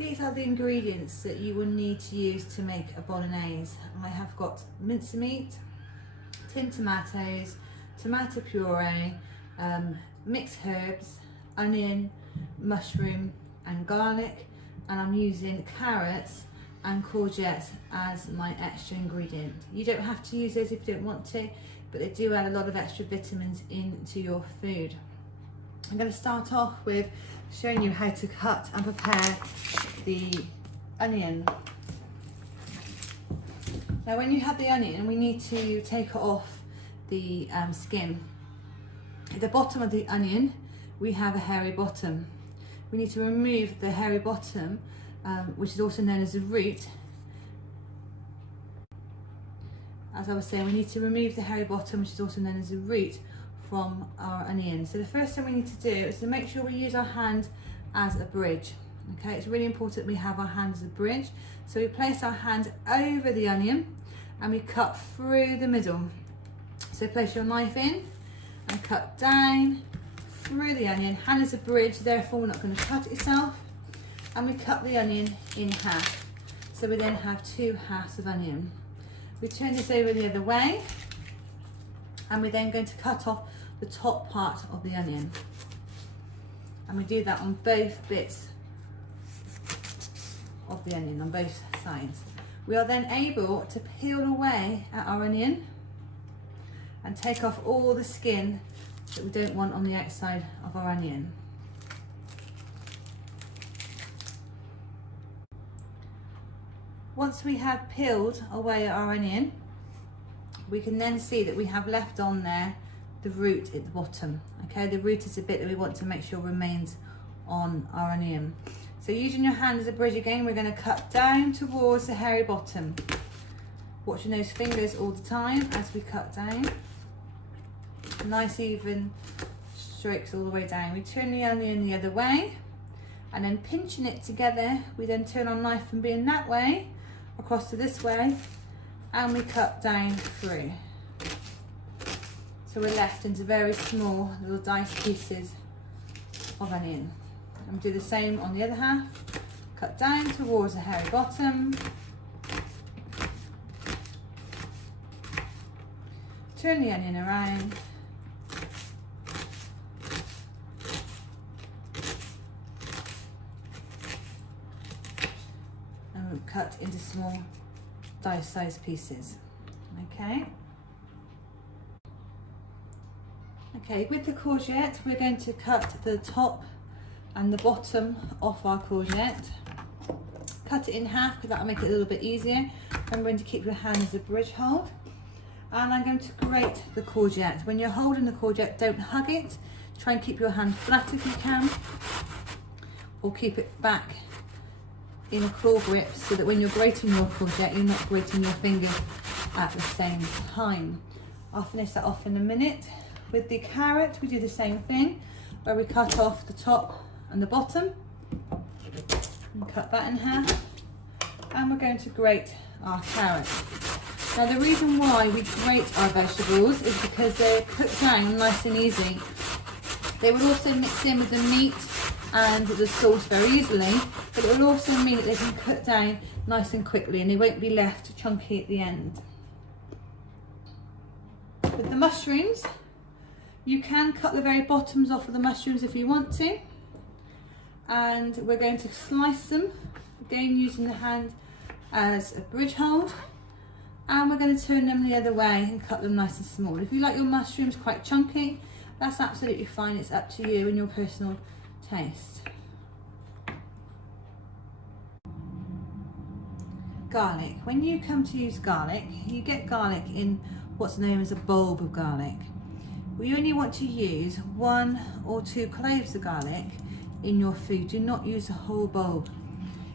These are the ingredients that you will need to use to make a bolognese. I have got mincemeat, tinned tomatoes, tomato puree, mixed herbs, onion, mushroom and garlic, and I'm using carrots and courgettes as my extra ingredient. You don't have to use those if you don't want to, but they do add a lot of extra vitamins into your food. I'm going to start off with showing you how to cut and prepare the onion. Now when you have the onion, we need to take off the skin. At the bottom of the onion we have a hairy bottom. We need to remove the hairy bottom, which is also known as the root. As I was saying, we need to remove the hairy bottom, which is also known as the root, from our onion. So the first thing we need to do is to make sure we use our hand as a bridge. Okay, it's really important we have our hand as a bridge. So we place our hand over the onion and we cut through the middle. So place your knife in and cut down through the onion. Hand is a bridge, therefore we're not going to cut it yourself. And we cut the onion in half. So we then have 2 halves of onion. We turn this over the other way and we're then going to cut off the top part of the onion. And we do that on both bits of the onion, on both sides. We are then able to peel away at our onion and take off all the skin that we don't want on the outside of our onion. Once we have peeled away our onion, we can then see that we have left on there the root at the bottom. Okay, the root is the bit that we want to make sure remains on our onion. So using your hand as a bridge again, we're going to cut down towards the hairy bottom. Watching those fingers all the time as we cut down. Nice even strokes all the way down. We turn the onion the other way and then pinching it together, we then turn our knife from being that way across to this way and we cut down through. So we're left into very small little diced pieces of onion. And do the same on the other half. Cut down towards the hairy bottom. Turn the onion around. And we'll cut into small dice-sized pieces. Okay. Okay, with the courgette, we're going to cut the top and the bottom off our courgette. Cut it in half because that will make it a little bit easier. I'm going to keep your hand as a bridge hold. And I'm going to grate the courgette. When you're holding the courgette, don't hug it. Try and keep your hand flat if you can. Or keep it back in a claw grip so that when you're grating your courgette, you're not grating your fingers at the same time. I'll finish that off in a minute. With the carrot, we do the same thing, where we cut off the top and the bottom, and cut that in half, and we're going to grate our carrot. Now the reason why we grate our vegetables is because they're cooked down nice and easy. They will also mix in with the meat and the sauce very easily, but it will also mean that they can cook down nice and quickly and they won't be left chunky at the end. With the mushrooms, you can cut the very bottoms off of the mushrooms if you want to. And we're going to slice them, again using the hand as a bridge hold. And we're going to turn them the other way and cut them nice and small. If you like your mushrooms quite chunky, that's absolutely fine. It's up to you and your personal taste. Garlic. When you come to use garlic, you get garlic in what's known as a bulb of garlic. We only want to use 1 or 2 cloves of garlic in your food. Do not use a whole bulb.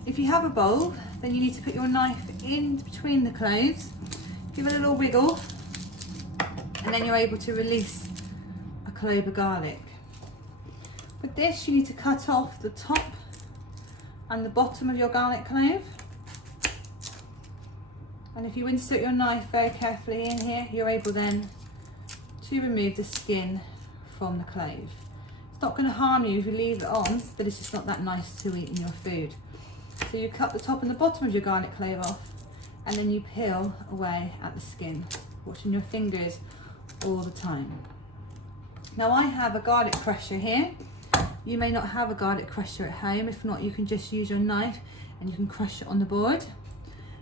If you have a bulb, then you need to put your knife in between the cloves, give it a little wiggle, and then you're able to release a clove of garlic. With this, you need to cut off the top and the bottom of your garlic clove. And if you insert your knife very carefully in here, you're able then to remove the skin from the clove. It's not going to harm you if you leave it on, but it's just not that nice to eat in your food. So you cut the top and the bottom of your garlic clove off, and then you peel away at the skin, watching your fingers all the time. Now I have a garlic crusher here. You may not have a garlic crusher at home. If not, you can just use your knife and you can crush it on the board.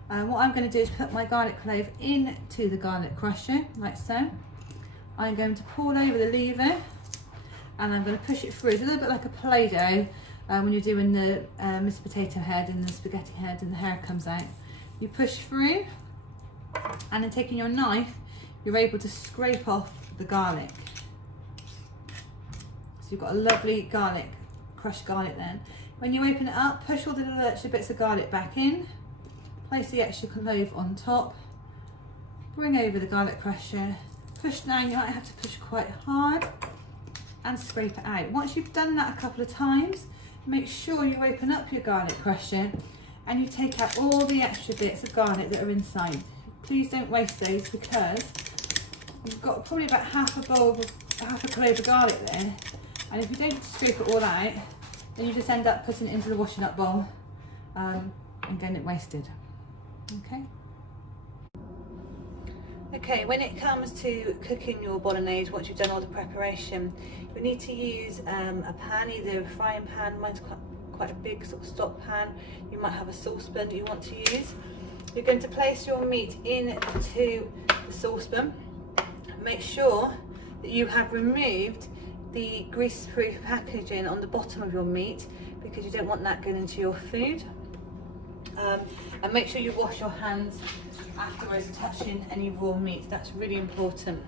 What I'm going to do is put my garlic clove into the garlic crusher, like so. I'm going to pull over the lever and I'm going to push it through. It's a little bit like a Play-Doh when you're doing the Mr. Potato Head and the spaghetti head and the hair comes out. You push through, and then taking your knife, you're able to scrape off the garlic. So you've got a lovely garlic, crushed garlic then. When you open it up, push all the little extra bits of garlic back in, place the extra clove on top, bring over the garlic crusher, push down, you might have to push quite hard, and scrape it out. Once you've done that a couple of times, make sure you open up your garlic crusher and you take out all the extra bits of garlic that are inside. Please don't waste those, because you've got probably about half a clove of garlic there, and if you don't scrape it all out, then you just end up putting it into the washing up bowl and getting it wasted. Okay, when it comes to cooking your bolognese, once you've done all the preparation, you need to use a pan, either a frying pan. Mine's quite a big sort of stock pan. You might have a saucepan that you want to use. You're going to place your meat into the saucepan. Make sure that you have removed the grease-proof packaging on the bottom of your meat, because you don't want that going into your food. And make sure you wash your hands afterwards touching any raw meat. That's really important.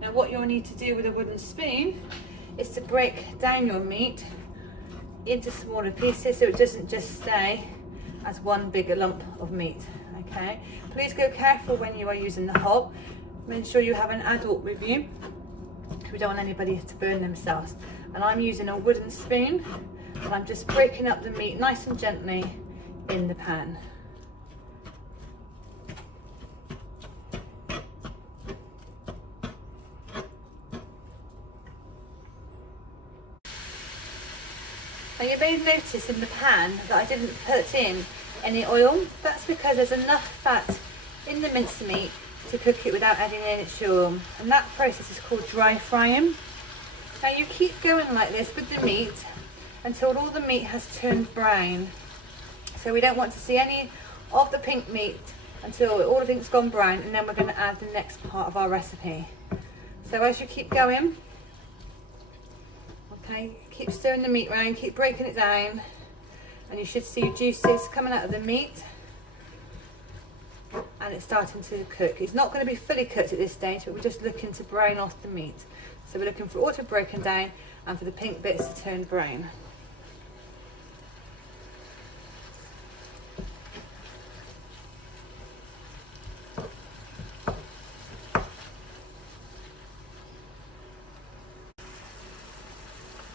Now what you'll need to do with a wooden spoon is to break down your meat into smaller pieces so it doesn't just stay as one big lump of meat. Okay, please go careful when you are using the hob. Make sure you have an adult with you. We don't want anybody to burn themselves. And I'm using a wooden spoon, and I'm just breaking up the meat nice and gently in the pan. Now you may notice in the pan that I didn't put in any oil. That's because there's enough fat in the mincemeat to cook it without adding any oil, and that process is called dry frying. Now you keep going like this with the meat until all the meat has turned brown. So we don't want to see any of the pink meat until all of it's gone brown, and then we're going to add the next part of our recipe. So as you keep going, okay, keep stirring the meat around, keep breaking it down, and you should see juices coming out of the meat, and it's starting to cook. It's not going to be fully cooked at this stage, but we're just looking to brown off the meat. So we're looking for it all to broken down and for the pink bits to turn brown.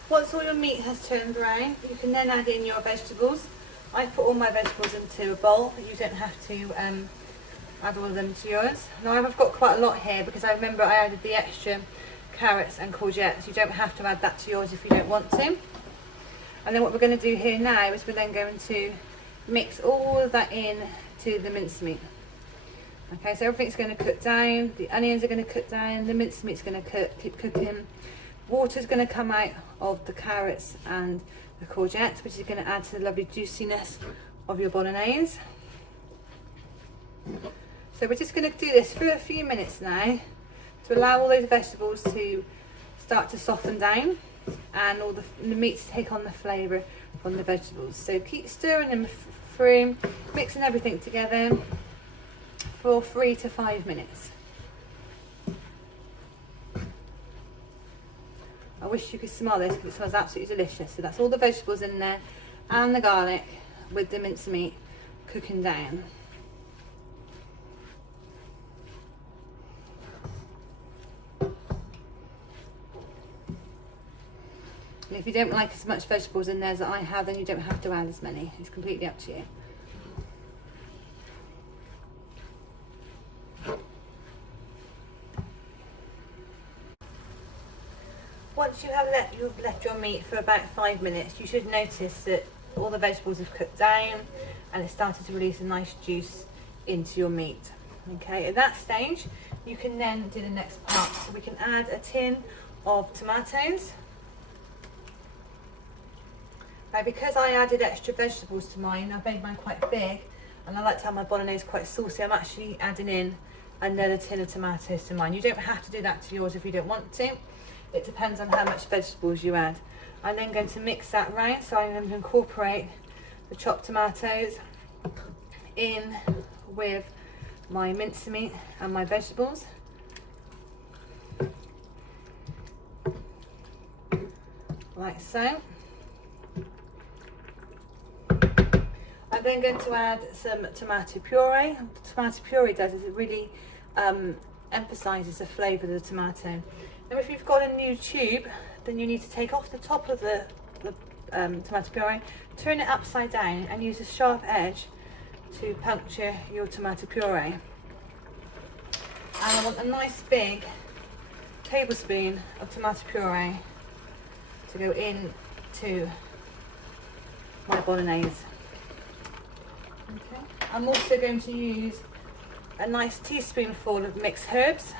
Once all your meat has turned brown, you can then add in your vegetables. I put all my vegetables into a bowl. You don't have to add all of them to yours. Now I've got quite a lot here because I remember I added the extra carrots and courgettes. You don't have to add that to yours if you don't want to. And then what we're going to do here now is we're then going to mix all of that in to the mincemeat. Okay, so everything's going to cook down, the onions are going to cook down, the mincemeat's going to keep cooking. Water's going to come out of the carrots and the courgettes, which is going to add to the lovely juiciness of your bolognese. So we're just going to do this for a few minutes now to allow all those vegetables to start to soften down and all the meat to take on the flavour from the vegetables. So keep stirring them through, mixing everything together for 3 to 5 minutes. I wish you could smell this because it smells absolutely delicious. So that's all the vegetables in there and the garlic with the mincemeat cooking down. And if you don't like as much vegetables in there as I have, then you don't have to add as many. It's completely up to you. Once you've left your meat for about 5 minutes, you should notice that all the vegetables have cooked down and it started to release a nice juice into your meat. Okay, at that stage, you can then do the next part. So we can add a tin of tomatoes. Now, because I added extra vegetables to mine, I've made mine quite big, and I like to have my bolognese quite saucy, I'm actually adding in another tin of tomatoes to mine. You don't have to do that to yours if you don't want to. It depends on how much vegetables you add. I'm then going to mix that round, so I'm going to incorporate the chopped tomatoes in with my mincemeat and my vegetables. Like so. I'm then going to add some tomato puree. What tomato puree does is it really emphasises the flavour of the tomato. Now if you've got a new tube, then you need to take off the top of the tomato puree, turn it upside down and use a sharp edge to puncture your tomato puree. And I want a nice big tablespoon of tomato puree to go into my bolognese. Okay. I'm also going to use a nice teaspoonful of mixed herbs.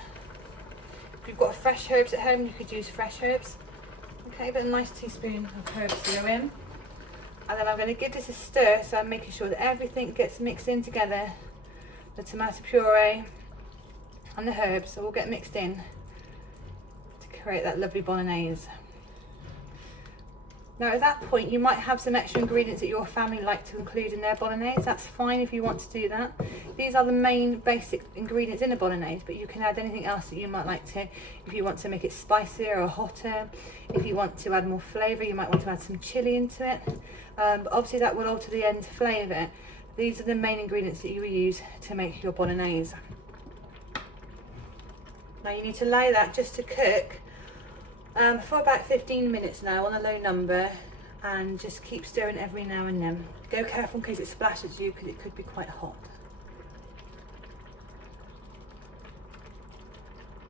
If you've got fresh herbs at home, you could use fresh herbs. Okay, but a nice teaspoon of herbs to go in. And then I'm going to give this a stir, so I'm making sure that everything gets mixed in together. The tomato puree and the herbs all get mixed in to create that lovely bolognese. Now at that point you might have some extra ingredients that your family like to include in their bolognese. That's fine if you want to do that. These are the main basic ingredients in a bolognese, but you can add anything else that you might like to. If you want to make it spicier or hotter, if you want to add more flavour, you might want to add some chilli into it. But obviously that will alter the end flavour. These are the main ingredients that you will use to make your bolognese. Now you need to allow that just to cook for about 15 minutes now on a low number, and just keep stirring every now and then. Go careful in case it splashes you because it could be quite hot.